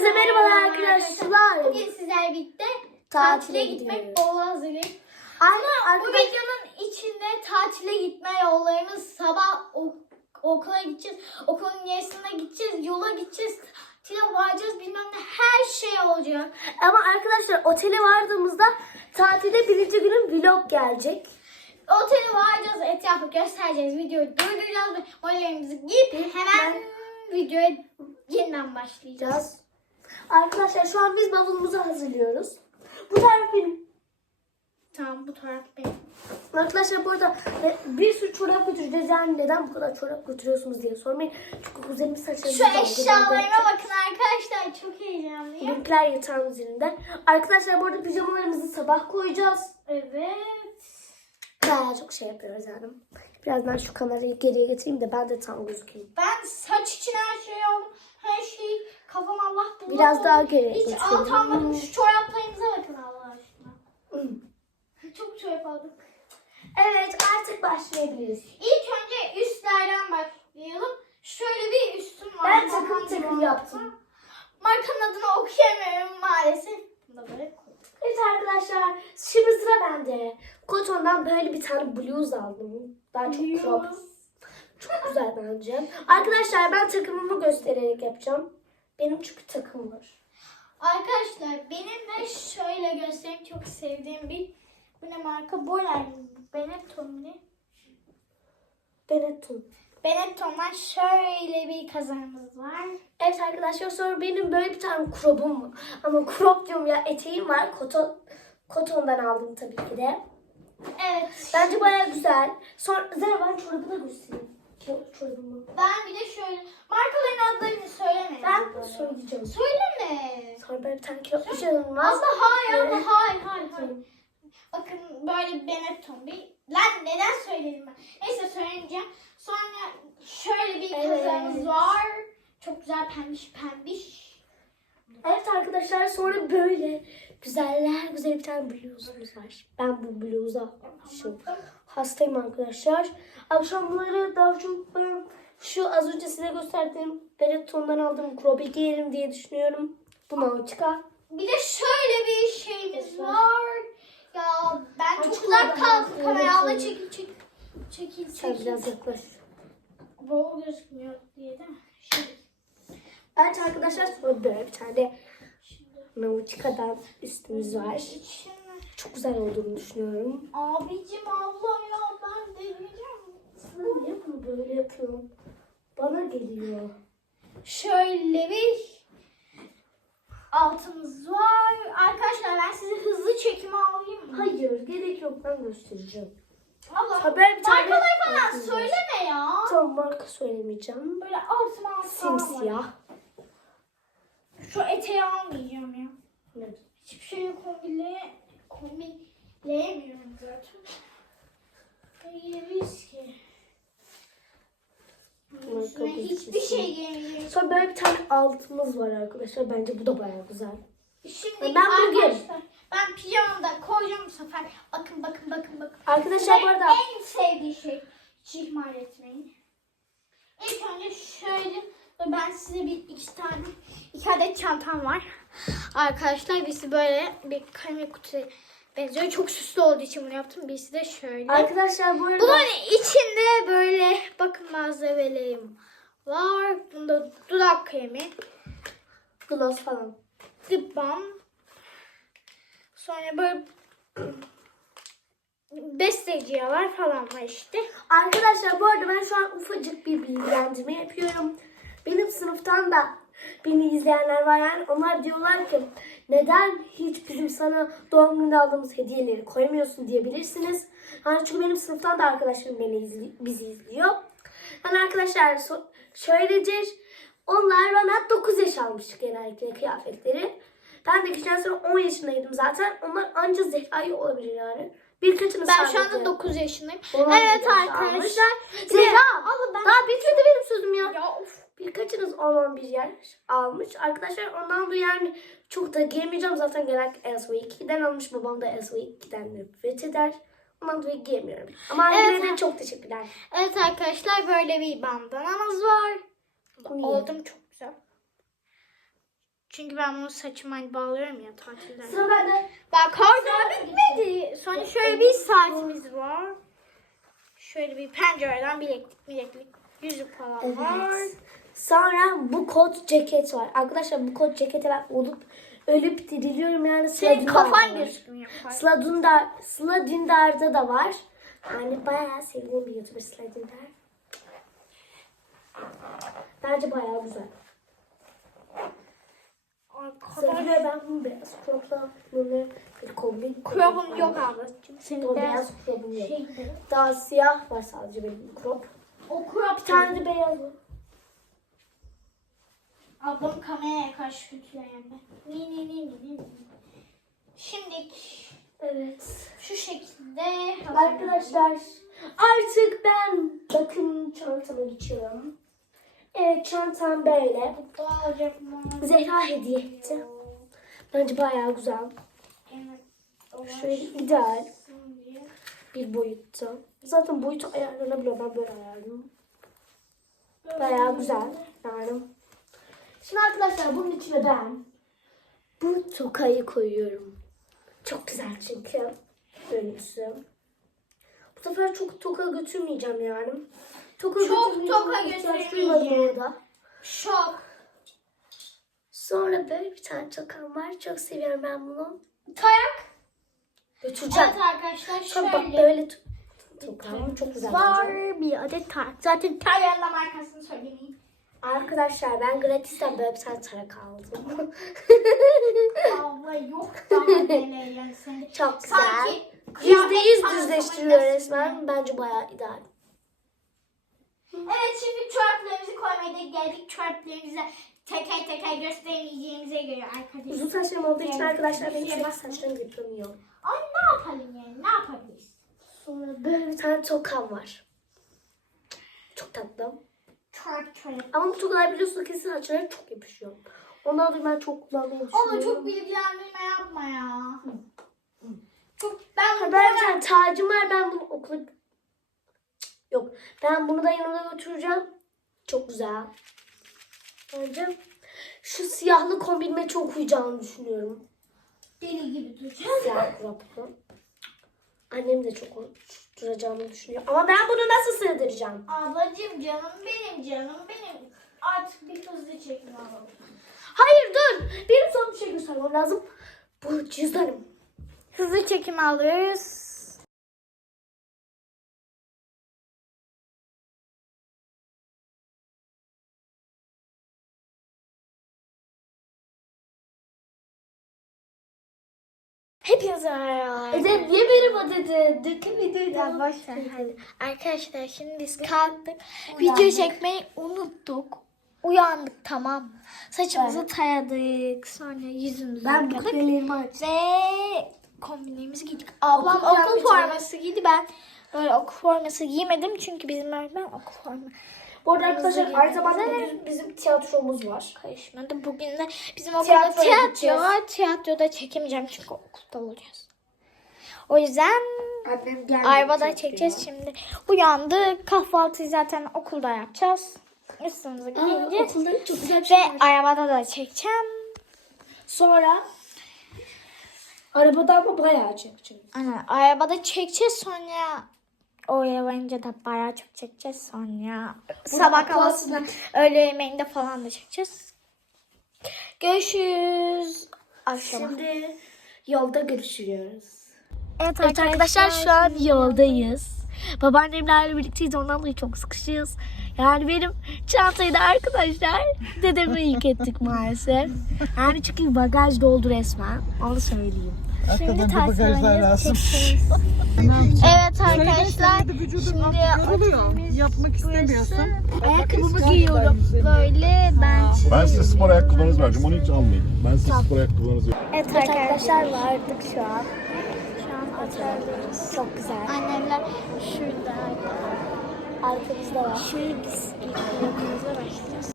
Hepinize merhabalar arkadaşlar. Bugün sizlerle birlikte Tatile gitmek bolu hazırlayıp Ama bu videonun içinde tatile gitme yollarımız sabah okula gideceğiz, okulun yarısına gideceğiz, yola gideceğiz, tatile varacağız bilmem ne her şey olacak. ama arkadaşlar otele vardığımızda tatilde birinci günün vlog gelecek. Otele varacağız, etrafı göstereceğiz, videoyu durduracağız ve modellerimizi giyip hemen videoya yeniden başlayacağız. Arkadaşlar şu an biz bavulumuzu hazırlıyoruz. Bu taraf benim. Tamam bu taraf benim. Arkadaşlar bu arada e, bir sürü çorap götüreceğiz. Yani neden bu kadar çorap götürüyorsunuz diye sormayın. Çünkü kuzenim saçlarını Şu eşyalarıma bakın arkadaşlar çok heyecanlıyım. Benimkiler yatağın üzerinde. Arkadaşlar bu arada pijamalarımızı sabah koyacağız. Evet. Bayağı çok şey yapıyoruz yani. Birazdan şu kamerayı geriye getireyim de ben de tam gözükeyim. Ben saç için her Biraz daha geri Hiç alt almadım. Şu çoraplarımıza bakın Allah aşkına. Çok çorap aldım. Evet artık başlayabiliriz. İlk önce üstlerden başlayalım. Şöyle bir üstüm var. Ben takım takım yaptım. Markanın adını okuyamıyorum maalesef. Bunu da böyle koydum. Evet arkadaşlar şimdi sıra bende. Koton'dan böyle bir tane bluz aldım. Daha çok crop. Çok güzel bence. Arkadaşlar ben takımımı göstererek yapacağım. Benim çünkü takım var. Arkadaşlar benim de şöyle göstereyim çok sevdiğim bir bu ne marka? Boyer. Benetton mu ne? Benetton. Benetton'dan şöyle bir kazanımız var. Evet arkadaşlar sonra benim böyle bir tane crop'um var. Ama crop diyorum ya eteğim var. Koton, kotondan aldım tabii ki de. Evet. Bence bayağı güzel. Sonra ben çorabı da göstereyim. Çorabımı. Ben bir de şöyle markaların adlarını söylemeyin. Ben söyleyeceğim. Söyleme. Sonra böyle bir tane kilo canım var. Abla hayır abla hayır hayır hayır. Bakın böyle Benetton bir. Lan neden söyledim ben? Neyse söyleyeceğim. Sonra şöyle bir Evet. kazanımız var. Çok güzel pembiş pembiş. Evet arkadaşlar sonra böyle güzeller güzel bir tane bluzumuz var. Ben bu bluza şu hastayım arkadaşlar. Akşamları daha çok ben şu az önce size gösterdiğim Benetton'dan aldığım krobi giyerim diye düşünüyorum. Bunu çıkar. Bir de şöyle bir şeyimiz var. Ya ben çok uzak kaldım. Kamerayla evet. çekil çekil. Çekil Sen çekil. biraz yaklaş. Bol gözükmüyor diye mi? Şey, Evet arkadaşlar sonra böyle bir tane. Nautica'dan üstümüz var. Çok güzel olduğunu düşünüyorum. Abicim ablam ya ben delireceğim. Sen niye bunu böyle yapıyorsun? Bana geliyor. Şöyle bir altımız var. Arkadaşlar ben size hızlı çekimi alayım mı? Hayır gerek yok ben göstereceğim. Allah. Haber bir tane Markaları falan söyleme ya. Tamam marka söylemeyeceğim. Böyle altıma altına Simsiyah. Şu eteği almayacağım ya. Evet. Hiçbir şeyle kombinleye, kombinleyemiyorum zaten. Yeriz ki. Marka hiçbir şey giyemeyeceğim. Sonra böyle bir tane altımız var arkadaşlar. Bence bu da bayağı güzel. Şimdi Ben bugün- ben pijamamı da koyacağım bu sefer. Bakın bakın bakın bakın. Arkadaşlar bu arada en sevdiği şey. İhmal etmeyin. İlk önce şöyle ben size bir iki tane iki adet çantam var. Arkadaşlar birisi böyle bir kalem kutuya benziyor. Çok süslü olduğu için bunu yaptım. Birisi de şöyle. arkadaşlar bu arada Bunun içinde böyle bakın malzemelerim var. Bunda dudak kremi, gloss falan. lip balm. Sonra böyle besteciyalar falan var işte. Arkadaşlar bu arada ben şu an ufacık bir bilgilendirme yapıyorum. Benim sınıftan da beni izleyenler var yani onlar diyorlar ki neden hiç bizim sana doğum gününde aldığımız hediyeleri koymuyorsun diyebilirsiniz. Yani çünkü benim sınıftan da arkadaşlarım beni izli, bizi izliyor. Yani arkadaşlar so- şöyledir. Onlar bana 9 yaş almış genellikle kıyafetleri. Ben de geçen sene 10 yaşındaydım zaten. Onlar anca Zehra'yı olabilir yani. Birkaçını Ben şu sadece- anda 9 yaşındayım. Onlar evet arkadaşlar. Zehra! Abla ben... Daha bitmedi benim sözüm ya. Ya of. Birkaçınız 10-11 yaş almış. Arkadaşlar ondan da yani çok da giyemeyeceğim. Zaten genellikle LSV2'den almış. Babam da LSV2'den nefret eder. Ondan dolayı giyemiyorum. Ama Evet, de ha. çok teşekkürler. Evet arkadaşlar böyle bir bandanamız var. İyi. Oldum çok güzel. Çünkü ben bunu saçıma hani bağlıyorum ya tatilde. Sıra bende. Bak hala bitmedi. Sonra şöyle bir saatimiz var. Şöyle bir pencereden bileklik bileklik yüzük falan var. Evet. Sonra bu kot ceket var. Arkadaşlar bu kot cekete ben olup ölüp diriliyorum yani. Senin kafan gözükmüyor. Sıla Dündar'da da var. Yani bayağı sevdiğim bir YouTuber Sıla Dündar. Bence bayağı güzel. Sonra ben bunu beyaz crop'la bunu bir kombin Crop'um yok. O Senin beyaz beyaz crop'um yok. şey. Daha siyah var sadece benim crop. O crop Bir tane de beyaz var. Ablam kameraya karşı kötüleyen ben. Ni ni ni ni ni. Şimdi Evet. şu şekilde Arkadaşlar artık ben bakın çantama geçiyorum. Evet çantam böyle. Zehra hediye etti. Bence bayağı güzel. Şöyle ideal bir boyutta. Zaten boyutu ayarlanabiliyor. Ben böyle ayarlıyorum. Bayağı güzel. Yani. Şimdi arkadaşlar bunun içine ben bu tokayı koyuyorum. Çok güzel çünkü. Böylesi. Bu sefer çok toka götürmeyeceğim yani. Toka Çok toka götürmeyeceğim. Şok. Sonra böyle bir tane tokam var. Çok seviyorum ben bunu. Tayak. Götüreceğim. Evet arkadaşlar Sonra bak şöyle. böyle to- tokam çok güzel. Var bir adet tarak. Zaten Tayyan'la markasını söylemeyin. Arkadaşlar ben gratisten böyle bir tane tarak aldım. Abla yok daha yani seni. çok güzel. Sanki Yüzde yüz kıyafet düzleştiriyor resmen. Bence bayağı ideal. Evet şimdi çoraplarımızı koymaya geldik. Çoraplarımızı teker teker gösteremeyeceğimize göre arkadaşlar. Uzun saçlarım olduğu için arkadaşlar benim Bir sürekli bak. saçlarım yıpranıyor. Ay ne yapalım yani ne yapabiliriz? Sonra böyle bir tane tokam var. Çok tatlı. Ama bu tokalar biliyorsunuz kesin saçlara çok yapışıyor. Ondan dolayı ben çok kullandığımı Ama düşünüyorum. çok bilgilendirme yapma ya. Çok ben Ha, ben bir tane tacım var. Ben bunu okula... Yok. Ben bunu da yanımda götüreceğim. Çok güzel. Bence şu siyahlı kombinime çok uyacağını düşünüyorum. deli gibi duracağız. Siyah kroplu. Annem de çok duracağını düşünüyor. Ama ben bunu nasıl sığdıracağım? Ablacığım canım benim canım benim. Artık bir hızlı çekim alalım. Hayır dur. Benim sana bir şey göstermem lazım. Bu cüzdanım. Hızlı çekim alıyoruz. Hepinize merhaba. Ede niye merhaba dedi? Dünkü videoyu da boş ver hadi. Arkadaşlar şimdi biz kalktık. Video çekmeyi unuttuk. Uyandık tamam. mı? Saçımızı tayadık. Sonra yüzümüzü Ben yıkadık. kalemimi aç. Ve kombinlerimizi giydik. Ablam Okul okul, kıyafeti. forması giydi. Ben böyle okul forması giymedim. Çünkü bizim öğretmen okul forması Bu arada arkadaşlar aynı zamanda bizim tiyatromuz var. karışmadı. Bugün de bizim okulda Tiyatroya tiyatro gideceğiz. var. Tiyatroda çekemeyeceğim çünkü okulda olacağız. O yüzden Annem geldi. arabada çekeceğiz şimdi. Uyandık. Kahvaltıyı zaten okulda yapacağız. Üstümüzü Aa, okulda çok güzel bir şey Ve var. arabada da çekeceğim. Sonra arabada ama bayağı çekeceğim. Aynen. Arabada çekeceğiz sonra oraya varınca da bayağı çok çekeceğiz sonra sabah kahvaltısında öğle yemeğinde falan da çekeceğiz. Görüşürüz. Akşama. Şimdi yolda görüşürüz. Evet Evet arkadaşlar şu an yoldayız. Babaannemlerle birlikteyiz ondan dolayı çok sıkışığız. Yani benim çantayı da arkadaşlar dedeme yük ettik maalesef. Yani çünkü bagaj doldu resmen. Onu söyleyeyim. Hakikaten bir bagajlar lazım. Evet arkadaşlar Vücudun yoruluyor. Yapmak istemiyorsun. ayakkabımı giyiyorum böyle ben Ben size spor ayakkabılarınızı vereceğim. Onu hiç almayın. Ben size spor ayakkabılarınızı. Evet arkadaşlar vardık şu an. şu an oturuyoruz. Çok güzel. Annemler şurada. Arkamızda var. Şimdi biz ilk başlayacağız.